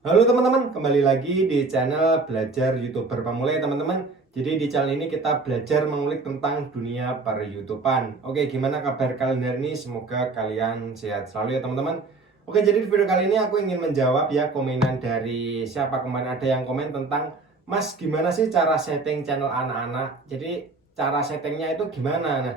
Halo teman-teman, kembali lagi di channel Belajar YouTuber Pemula ya teman-teman. Jadi di channel ini kita belajar mengulik tentang dunia per-YouTuban. Oke, gimana kabar kalian hari ini? Semoga kalian sehat selalu ya teman-teman. Oke, jadi di video kali ini aku ingin menjawab ya komenan dari siapa kemarin, ada yang komen tentang Mas, gimana sih cara setting channel anak-anak? Jadi cara settingnya itu gimana? Nah,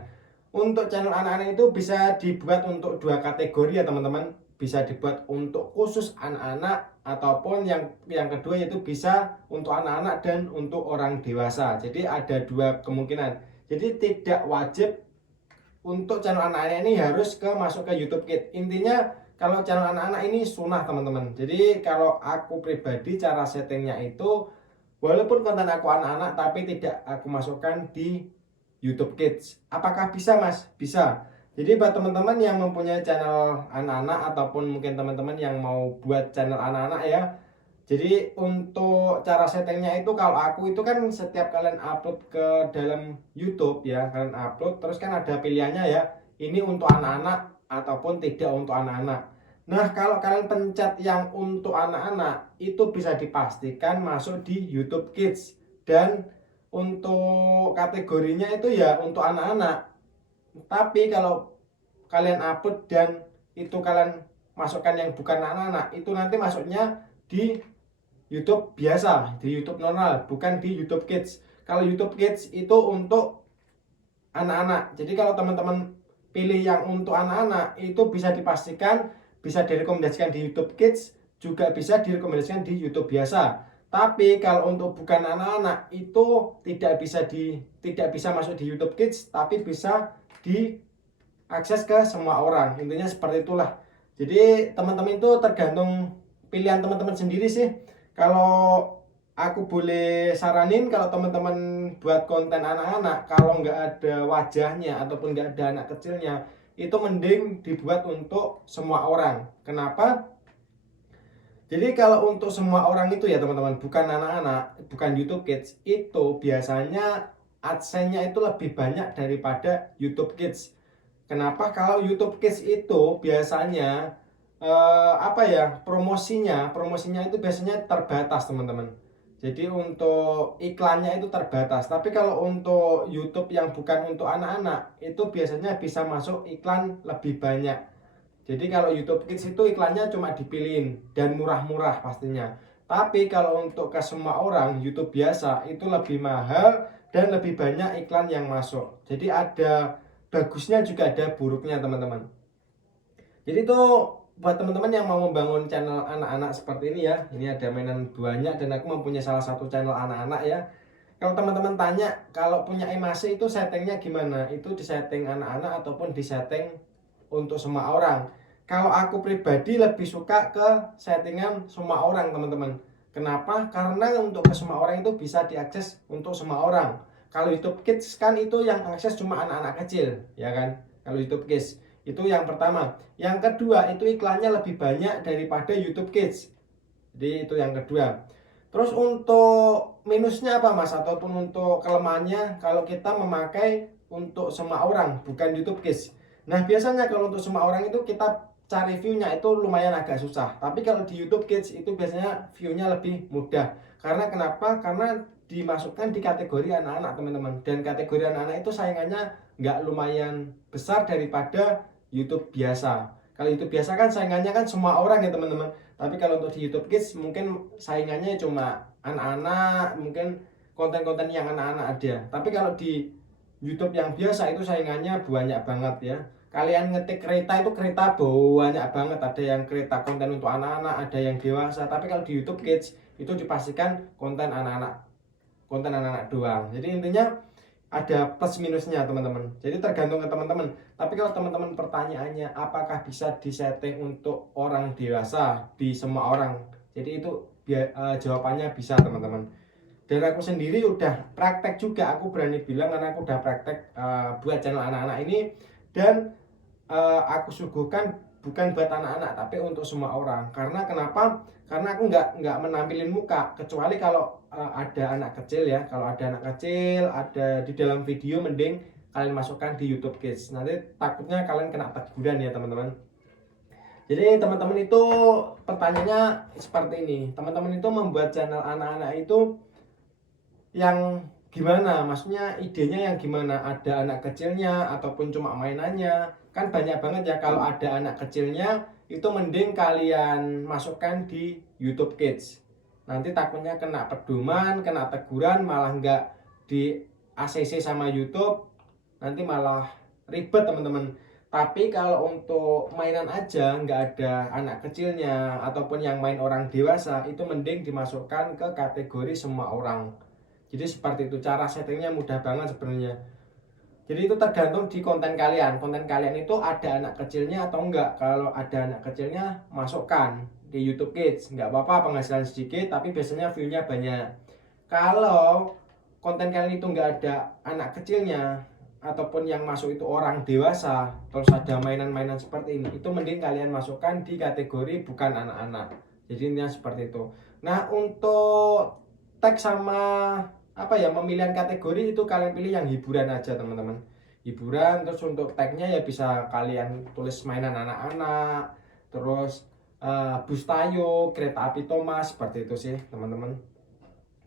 untuk channel anak-anak itu bisa dibuat untuk dua kategori ya teman-teman. Bisa dibuat untuk khusus anak-anak ataupun yang kedua yaitu bisa untuk anak-anak dan untuk orang dewasa. Jadi ada dua kemungkinan. Jadi tidak wajib untuk channel anak-anak ini harus masuk ke YouTube Kids. Intinya kalau channel anak-anak ini sunnah teman-teman. Jadi kalau aku pribadi cara settingnya itu walaupun konten aku anak-anak tapi tidak aku masukkan di YouTube Kids. Apakah bisa Mas? Bisa. Jadi buat teman-teman yang mempunyai channel anak-anak ataupun mungkin teman-teman yang mau buat channel anak-anak ya. Jadi untuk cara settingnya itu kalau aku itu kan setiap kalian upload ke dalam YouTube ya, kalian upload terus kan ada pilihannya ya. Ini untuk anak-anak ataupun tidak untuk anak-anak. Nah, kalau kalian pencet yang untuk anak-anak itu bisa dipastikan masuk di YouTube Kids dan untuk kategorinya itu ya untuk anak-anak. Tapi kalau kalian upload dan itu kalian masukkan yang bukan anak-anak, itu nanti masuknya di YouTube biasa, di YouTube normal, bukan di YouTube Kids. Kalau YouTube Kids itu untuk anak-anak. Jadi kalau teman-teman pilih yang untuk anak-anak, itu bisa dipastikan bisa direkomendasikan di YouTube Kids, juga bisa direkomendasikan di YouTube biasa. Tapi kalau untuk bukan anak-anak itu tidak bisa masuk di YouTube Kids, tapi bisa diakses ke semua orang. Intinya seperti itulah. Jadi teman-teman itu tergantung pilihan teman-teman sendiri sih. Kalau aku boleh saranin, kalau teman-teman buat konten anak-anak, kalau nggak ada wajahnya ataupun nggak ada anak kecilnya, itu mending dibuat untuk semua orang. Kenapa? Jadi kalau untuk semua orang itu ya teman-teman, bukan anak-anak, bukan YouTube Kids, itu biasanya AdSense-nya itu lebih banyak daripada YouTube Kids. Kenapa? Kalau YouTube Kids itu biasanya promosinya itu biasanya terbatas teman-teman. Jadi untuk iklannya itu terbatas. Tapi kalau untuk YouTube yang bukan untuk anak-anak itu biasanya bisa masuk iklan lebih banyak. Jadi kalau YouTube Kids itu iklannya cuma dipilihin dan murah-murah pastinya. Tapi kalau untuk ke semua orang YouTube biasa itu lebih mahal dan lebih banyak iklan yang masuk. Jadi ada bagusnya juga ada buruknya teman-teman. Jadi itu buat teman-teman yang mau membangun channel anak-anak seperti ini ya. Ini ada mainan banyak dan aku mempunyai salah satu channel anak-anak ya. Kalau teman-teman tanya kalau punya emasnya itu settingnya gimana? Itu disetting anak-anak ataupun disetting untuk semua orang. Kalau aku pribadi lebih suka ke settingan semua orang teman-teman. Kenapa? Karena untuk ke semua orang itu bisa diakses untuk semua orang. Kalau YouTube Kids kan itu yang akses cuma anak-anak kecil, ya kan? Kalau YouTube Kids itu yang pertama. Yang kedua itu iklannya lebih banyak daripada YouTube Kids. Jadi itu yang kedua. Terus untuk minusnya apa Mas? Ataupun untuk kelemahannya kalau kita memakai untuk semua orang bukan YouTube Kids. Nah biasanya kalau untuk semua orang itu kita cari view-nya itu lumayan agak susah. Tapi kalau di YouTube Kids itu biasanya view-nya lebih mudah. Karena kenapa? Karena dimasukkan di kategori anak-anak teman-teman. Dan kategori anak-anak itu saingannya nggak lumayan besar daripada YouTube biasa. Kalau YouTube biasa kan saingannya kan semua orang ya teman-teman. Tapi kalau untuk di YouTube Kids mungkin saingannya cuma anak-anak, mungkin konten-konten yang anak-anak ada. Tapi kalau di YouTube yang biasa itu saingannya banyak banget ya. Kalian ngetik kereta itu kereta banyak banget. Ada yang kereta konten untuk anak-anak, ada yang dewasa. Tapi kalau di YouTube Kids itu dipastikan konten anak-anak doang. Jadi intinya ada plus minusnya teman-teman. Jadi tergantung ke teman-teman. Tapi kalau teman-teman pertanyaannya apakah bisa disetting untuk orang dewasa di semua orang? Jadi itu jawabannya bisa teman-teman. Dan aku sendiri udah praktek juga, aku berani bilang karena aku udah praktek buat channel anak-anak ini dan aku suguhkan bukan buat anak-anak tapi untuk semua orang. Karena kenapa? Karena aku nggak menampilin muka kecuali kalau ada anak kecil ya. Kalau ada anak kecil ada di dalam video mending kalian masukkan di YouTube Kids. Nanti takutnya kalian kena teguran ya teman-teman. Jadi teman-teman itu pertanyaannya seperti ini. Teman-teman itu membuat channel anak-anak itu yang gimana? Maksudnya idenya yang gimana? Ada anak kecilnya ataupun cuma mainannya? Kan banyak banget ya kalau ada anak kecilnya itu mending kalian masukkan di YouTube Kids. Nanti takutnya kena pedoman, kena teguran, malah nggak di ACC sama YouTube, nanti malah ribet teman-teman. Tapi kalau untuk mainan aja nggak ada anak kecilnya ataupun yang main orang dewasa, itu mending dimasukkan ke kategori semua orang. Jadi seperti itu, cara settingnya mudah banget sebenarnya. Jadi itu tergantung di konten kalian. Konten kalian itu ada anak kecilnya atau enggak. Kalau ada anak kecilnya, masukkan di YouTube Kids. Nggak apa-apa penghasilan sedikit, tapi biasanya view-nya banyak. Kalau konten kalian itu nggak ada anak kecilnya, ataupun yang masuk itu orang dewasa, terus ada mainan-mainan seperti ini, itu mending kalian masukkan di kategori bukan anak-anak. Jadi intinya seperti itu. Nah, untuk tag sama apa ya, pemilihan kategori itu kalian pilih yang hiburan aja teman-teman. Hiburan, terus untuk tagnya ya bisa kalian tulis mainan anak-anak, terus bus Tayo, kereta api Thomas, seperti itu sih teman-teman.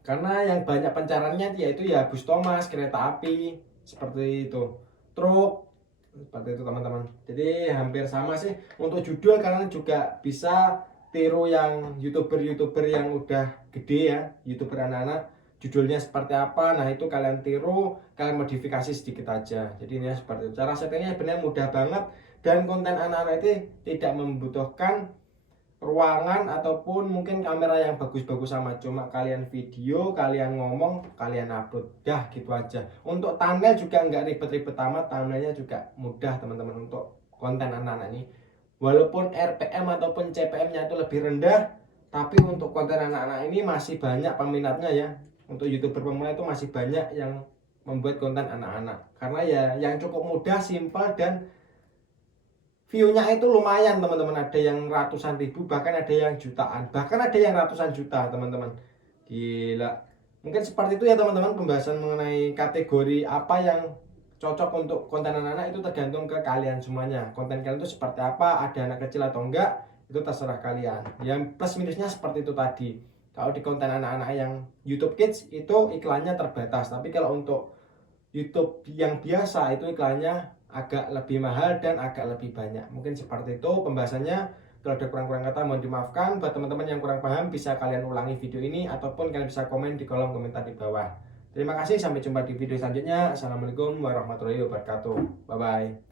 Karena yang banyak pencariannya yaitu ya bus Thomas, kereta api, seperti itu, truk, seperti itu teman-teman. Jadi hampir sama sih. Untuk judul kalian juga bisa tiru yang youtuber-youtuber yang udah gede ya, youtuber anak-anak, judulnya seperti apa. Nah itu kalian tiru, kalian modifikasi sedikit aja. Jadi ini seperti itu. Cara settingnya benar mudah banget, dan konten anak-anak itu tidak membutuhkan ruangan ataupun mungkin kamera yang bagus-bagus sama, cuma kalian video, kalian ngomong, kalian upload, dah gitu aja. Untuk thumbnail juga nggak ribet-ribet amat, thumbnailnya juga mudah teman-teman untuk konten anak-anak ini. Walaupun RPM ataupun CPM-nya itu lebih rendah, tapi untuk konten anak-anak ini masih banyak peminatnya ya. Untuk YouTuber pemula itu masih banyak yang membuat konten anak-anak, karena ya yang cukup mudah, simpel, dan view-nya itu lumayan teman-teman. Ada yang ratusan ribu, bahkan ada yang jutaan, bahkan ada yang ratusan juta teman-teman. Gila. Mungkin seperti itu ya teman-teman, pembahasan mengenai kategori apa yang cocok untuk konten anak-anak itu tergantung ke kalian semuanya. Konten kalian itu seperti apa, ada anak kecil atau enggak, itu terserah kalian. Yang plus minusnya seperti itu tadi. Kalau di konten anak-anak yang YouTube Kids itu iklannya terbatas, tapi kalau untuk YouTube yang biasa itu iklannya agak lebih mahal dan agak lebih banyak. Mungkin seperti itu pembahasannya. Kalau ada kurang-kurang kata mohon dimaafkan. Buat teman-teman yang kurang paham bisa kalian ulangi video ini ataupun kalian bisa komen di kolom komentar di bawah. Terima kasih, sampai jumpa di video selanjutnya. Assalamualaikum warahmatullahi wabarakatuh. Bye bye.